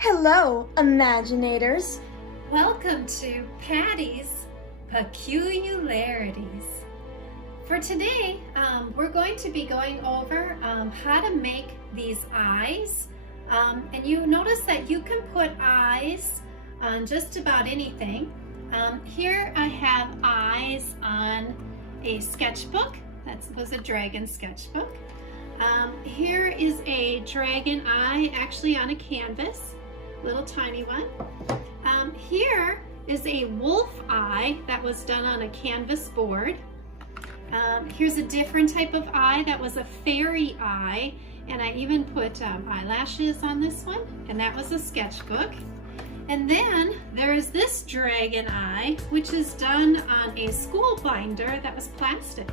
Hello, Imaginators! Welcome to Patty's Peculiarities. For today, we're going to be going over how to make these eyes. And you notice that you can put eyes on just about anything. Here I have eyes on a sketchbook. That was a dragon sketchbook. Here is a dragon eye actually on a canvas. Little tiny one. Here is a wolf eye that was done on a canvas board. Here's a different type of eye that was a fairy eye, and I even put eyelashes on this one, and that was a sketchbook. And then there is this dragon eye, which is done on a school binder that was plastic.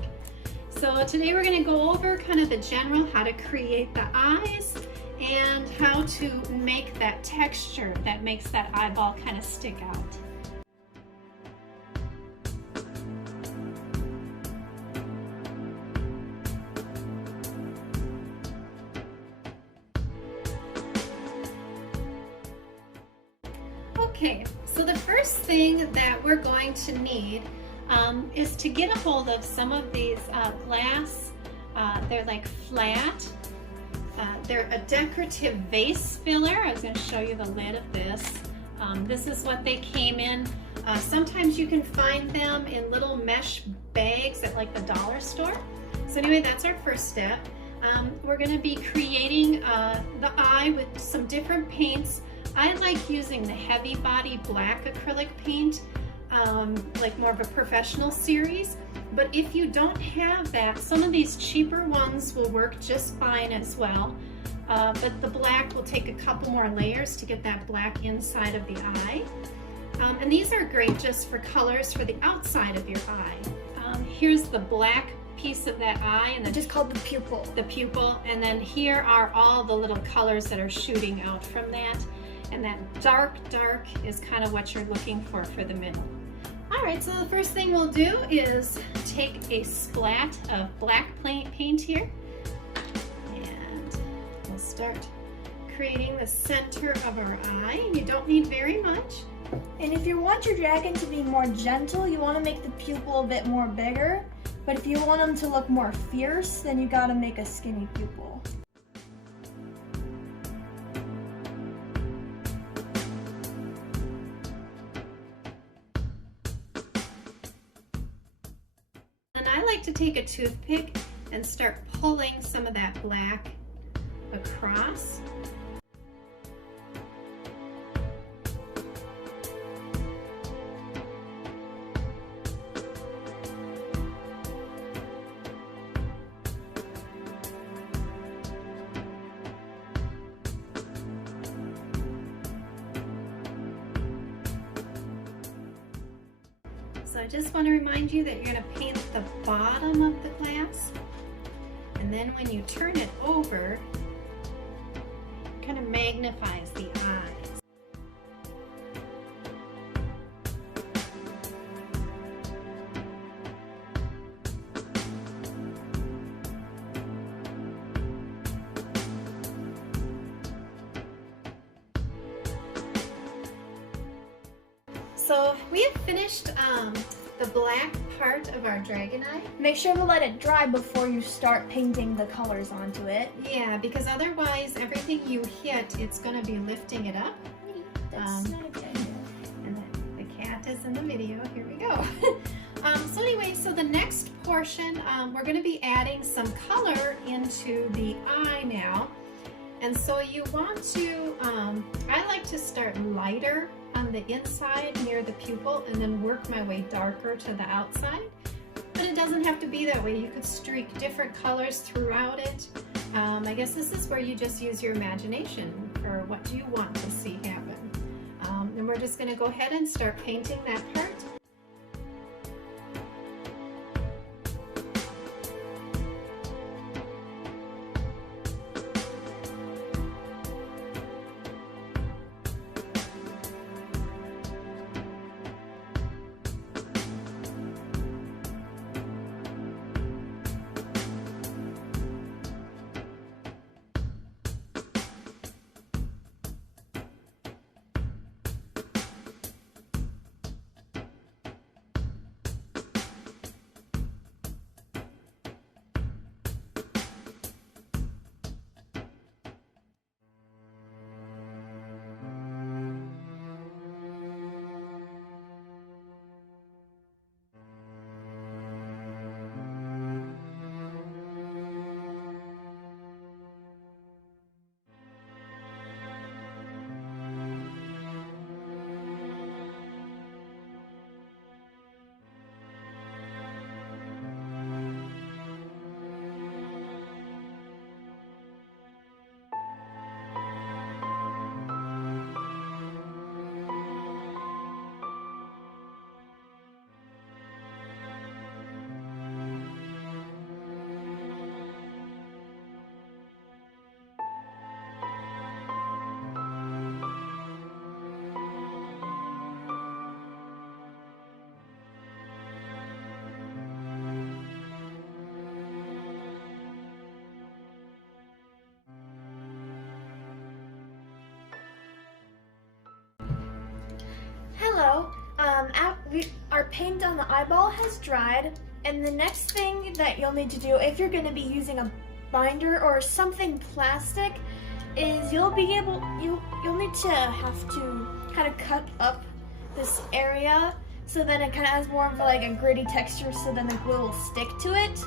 So today we're going to go over kind of the general how to create the eyes and how to make that texture that makes that eyeball kind of stick out. Okay, so the first thing that we're going to need is to get a hold of some of these glass. They're like flat. They're a decorative vase filler. I was going to show you the lid of this. This is what they came in. Sometimes you can find them in little mesh bags at like the dollar store. So anyway, that's our first step. We're going to be creating the eye with some different paints. I like using the heavy body black acrylic paint, like more of a professional series. But if you don't have that, some of these cheaper ones will work just fine as well. But the black will take a couple more layers to get that black inside of the eye. And these are great just for colors for the outside of your eye. Here's the black piece of that eye, and Which is called the pupil. The pupil, and then here are all the little colors that are shooting out from that. And that dark is kind of what you're looking for the middle. Alright, so the first thing we'll do is take a splat of black paint here, and we'll start creating the center of our eye. You don't need very much. And if you want your dragon to be more gentle, you want to make the pupil a bit more bigger. But if you want them to look more fierce, then you got to make a skinny pupil. To take a toothpick and start pulling some of that black across. So I just want to remind you that you're going to paint the bottom of the glass, and then when you turn it over, it kind of magnifies the eyes. So we have finished the black part of our dragon eye. Make sure to let it dry before you start painting the colors onto it. Yeah, because otherwise everything you hit, it's going to be lifting it up. That's not a good idea. And the cat is in the video. Here we go. So anyway, so the next portion, we're going to be adding some color into the eye now. And so you want to, I like to start lighter on the inside near the pupil and then work my way darker to the outside. But it doesn't have to be that way. You could streak different colors throughout it. I guess this is where you just use your imagination for what do you want to see happen. And we're just going to go ahead and start painting that part. our paint on the eyeball has dried, and the next thing that you'll need to do if you're going to be using a binder or something plastic is you'll need to have to kind of cut up this area so that it kind of has more of like a gritty texture, so then the glue will stick to it.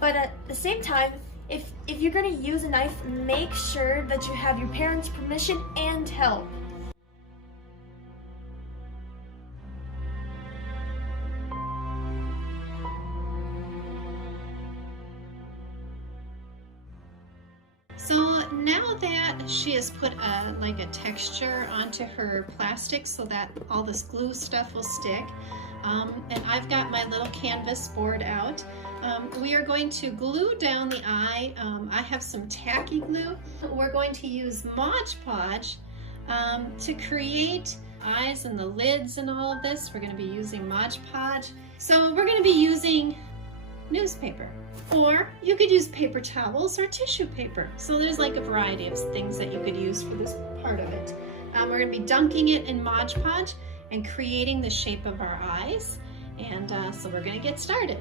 But at the same time, if you're going to use a knife, make sure that you have your parents' permission and help. So now that she has put like a texture onto her plastic so that all this glue stuff will stick, and I've got my little canvas board out, we are going to glue down the eye. I have some tacky glue. We're going to use Mod Podge to create eyes and the lids and all of this. We're going to be using Mod Podge. So we're going to be using newspaper, or you could use paper towels or tissue paper. So there's like a variety of things that you could use for this part of it. We're going to be dunking it in Mod Podge and creating the shape of our eyes. And so we're going to get started.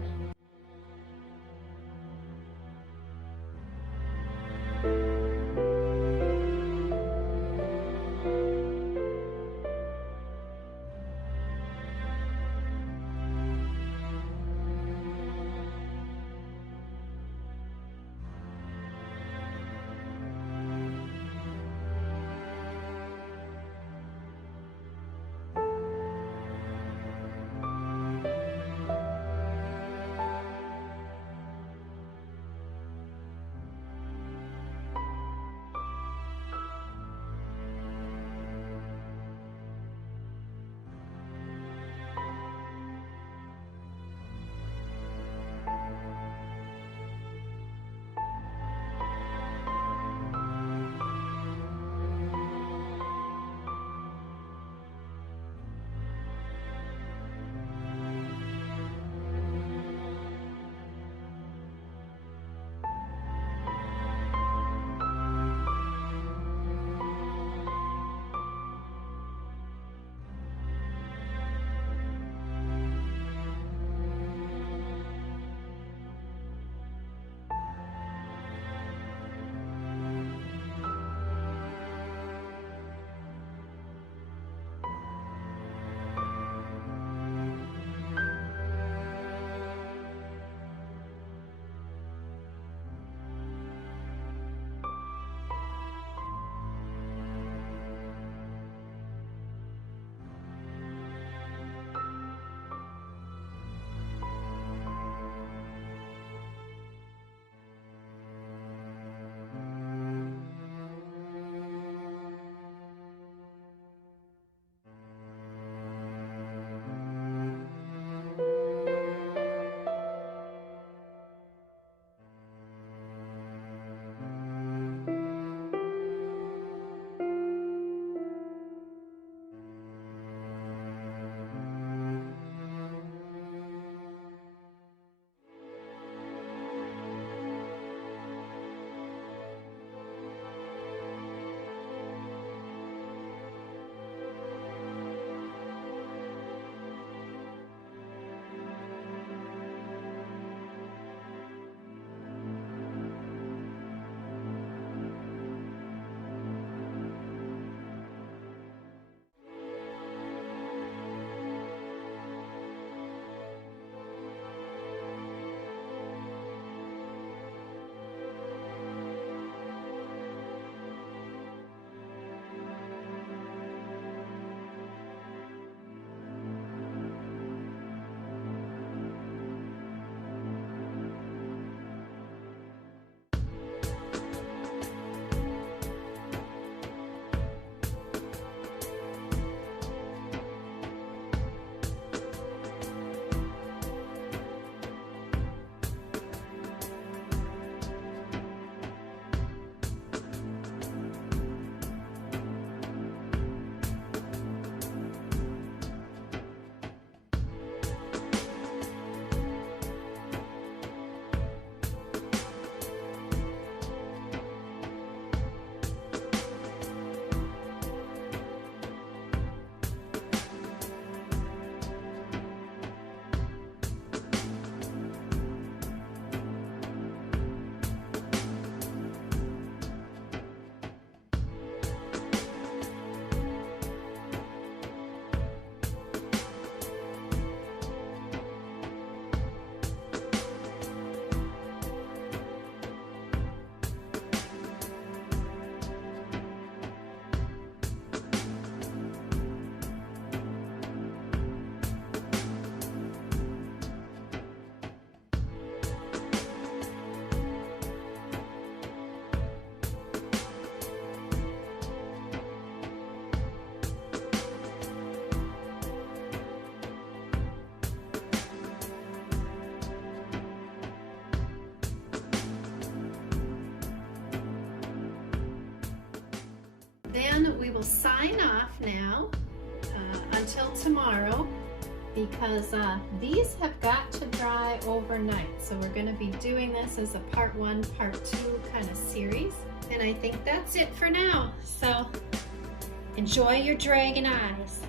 then we will sign off now until tomorrow, because these have got to dry overnight. So we're going to be doing this as a part 1, part 2 kind of series. And I think that's it for now. So enjoy your dragon eyes.